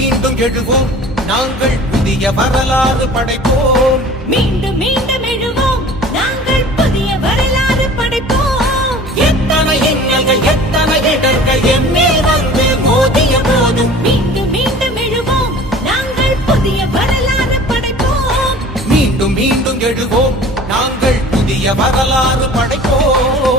மீண்டும் எழுவோம் நாங்கள் புதிய வரலாறு படைப்போம் மீண்டும் மீண்டும் எழுவோம் நாங்கள் புதிய வரலாறு படைப்போம் எத்தனை இன்னல்கள் எத்தனை இடர்கள் எம்மேல் வந்து மோதிய போதும் மீண்டும் மீண்டும் எழுவோம் நாங்கள் புதிய வரலாறு படைப்போம் மீண்டும் மீண்டும் எழுவோம் நாங்கள் புதிய வரலாறு படைப்போம்